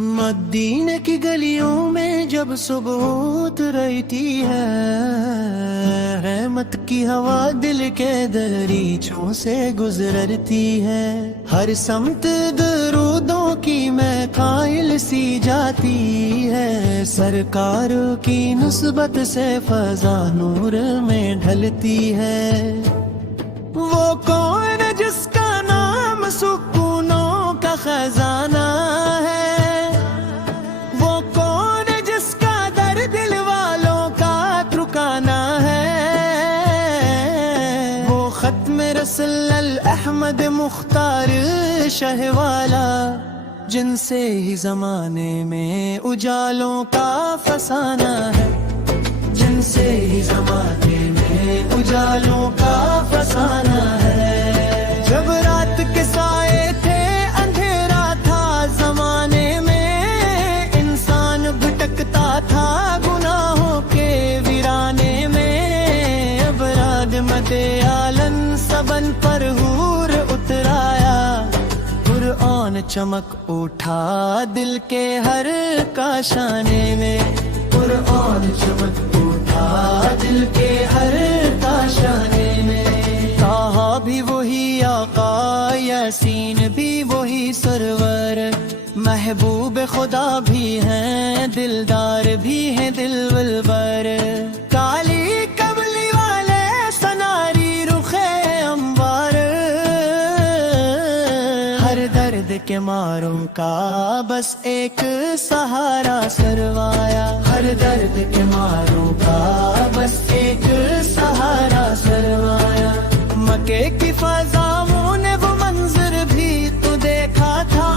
مدینے کی گلیوں میں جب صبح اترتی ہے، رحمت کی ہوا دل کے دریچوں سے گزرتی ہے، ہر سمت درودوں کی میں قائل سی جاتی ہے، سرکار کی نسبت سے فضا نور میں ڈھلتی ہے۔ وہ کون جس کا نام سکونوں کا خزانہ ہے، رسول احمد مختار شہ والا، جن سے ہی زمانے میں اجالوں کا فسانہ ہے، جن سے ہی زمانے میں اجالوں کا فسانہ ہے۔ جب رات کے سائے تھے اندھیرا تھا زمانے میں، انسان بھٹکتا تھا گناہوں کے ویرانے میں، اب رات مدے عالم سبن پر حور اترایا، قرآن چمک اٹھا دل کے ہر کاشانے میں، قرآن چمک اٹھا دل کے ہر کاشانے میں۔ طٰہٰ بھی وہی آقا، یاسین بھی وہی سرور، محبوب خدا بھی ہیں دلدار بھی ہیں دلبر، کالی کملی والے سناری رخ انوار، ہر درد کے ماروں کا بس ایک سہارا سروایا، ہر درد کے ماروں کا بس ایک سہارا سروایا۔ مکے کی فضاؤں نے وہ منظر بھی تو دیکھا تھا،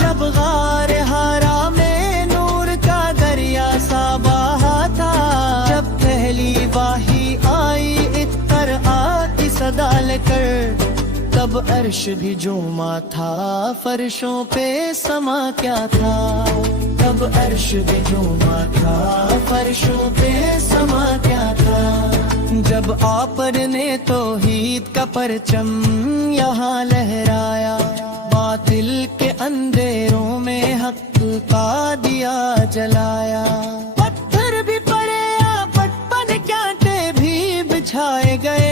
جب غار حرا میں نور کا دریا سا بہا تھا، جب پہلی واہی آئی اتر آتی صدا لے کر، تب عرش بھی جھوما تھا، فرشوں پہ سما کیا تھا، تب عرش بھی جھوما تھا، فرشوں پہ سما کیا تھا۔ جب آپ نے توحید کا پرچم یہاں لہرایا، باطل کے اندھیروں میں حق کا دیا جلایا، پتھر بھی پڑے آپٹ پن کانٹے بھی بچھائے گئے،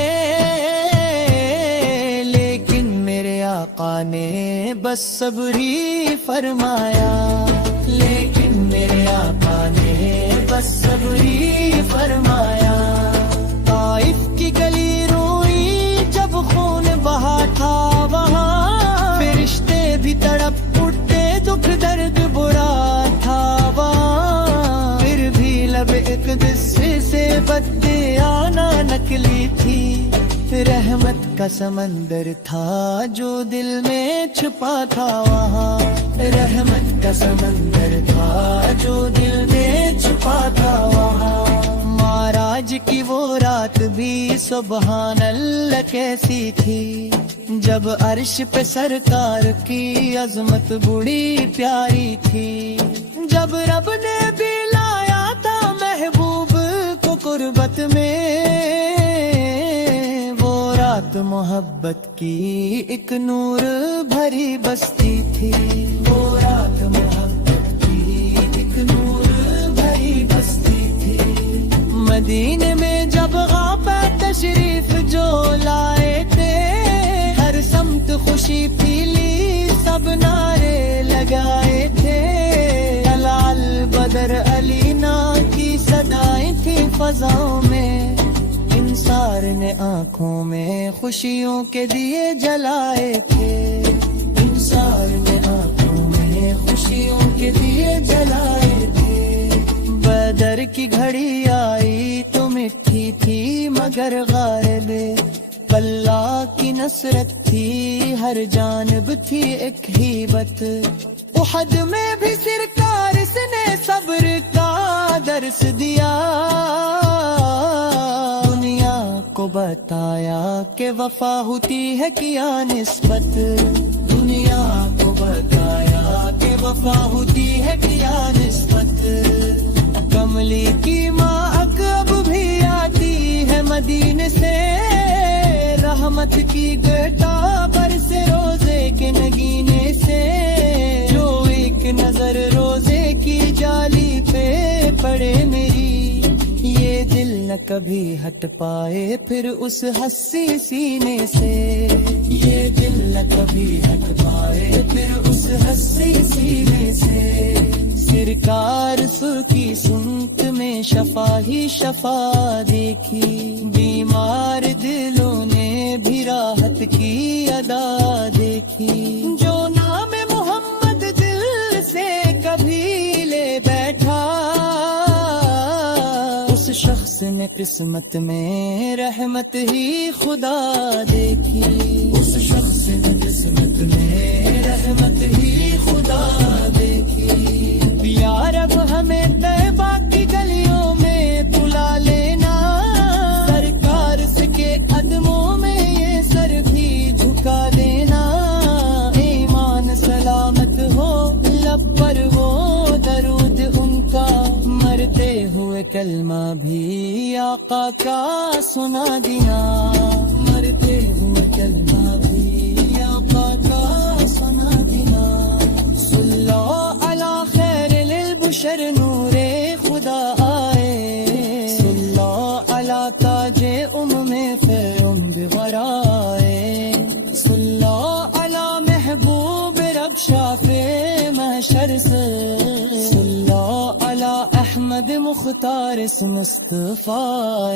لیکن میرے آقا نے بس صبر ہی فرمایا، لیکن میرے آقا نے بس صبر ہی فرمایا۔ طائف کی گلی روئی جب خون بہا تھا وہاں، فرشتے بھی تڑپ اٹھتے دکھ درد برا تھا وہاں، پھر بھی لب ایک قصے سے بدے آنا نکلی تھی، رحمت کا سمندر تھا جو دل میں چھپا تھا وہاں، رحمت کا سمندر تھا جو دل میں چھپا تھا وہاں۔ معراج کی وہ رات بھی سبحان اللہ کیسی تھی، جب عرش پہ سرکار کی عظمت بڑی پیاری تھی، جب رب نے بھی لایا تھا محبوب کو قربت میں، وہ رات محبت کی ایک نور بھری بستی تھی، وہ رات محبت کی ایک نور بھری بستی تھی۔ مدینے میں جب غابہ تشریف جو لائے تھے، ہر سمت خوشی پھیلی سب نعرے لگائے تھے، ہلال بدر علینا کی صدائیں تھی فضاؤں میں، انصار نے آنکھوں میں خوشیوں کے دیے جلائے تھے، انصار نے آنکھوں میں خوشیوں کے دیے جلائے تھے۔ بدر کی گھڑی آئی تو مٹھی تھی مگر غالب، اللہ کی نصرت تھی ہر جانب تھی ایک ہیبت، احد میں بھی سرکار اس نے صبر کا درس دیا، دنیا کو بتایا کہ وفا ہوتی ہے کیا نسبت، دنیا کو بتایا کہ وفا ہوتی ہے کیا نسبت۔ کملی کی مہک اب بھی آتی ہے مدینے سے، رحمت کی گھٹا برسے روزے کے نگینے سے، جو ایک نظر کبھی ہٹ پائے پھر اس حسی سینے سے، یہ دل نہ کبھی ہٹ پائے پھر اس حسی سینے سے، سرکار سرخی سنت میں شفا ہی شفا دیکھی، بیمار دلوں نے بھی راحت کی ادا دیکھی، جو نام محمد دل سے کبھی لے بیٹھا اس شخص نے قسمت میں رحمت ہی خدا دیکھی، اس شخص نے قسمت میں رحمت ہی خدا دیکھی، یا رب ہمیں طیبہ کی گلیوں میں بلا لینا، سرکار کے قدموں میں یہ سر بھی جھکا دینا، ایمان سلامت ہو لب پر وہ درود ان کا، مرتے ہوئے کلمہ بھی آقا کا سنا دینا، مرتے ہوئے کلمہ بھی آقا کا سنا دینا، صلو علی خیر للبشر نور خدا آئے، صلو علی تاج میں فرم بغرائے، صلو علی محبوب رب شافع محشر سے، صلو علی احمد مختار اس مصطفیٰ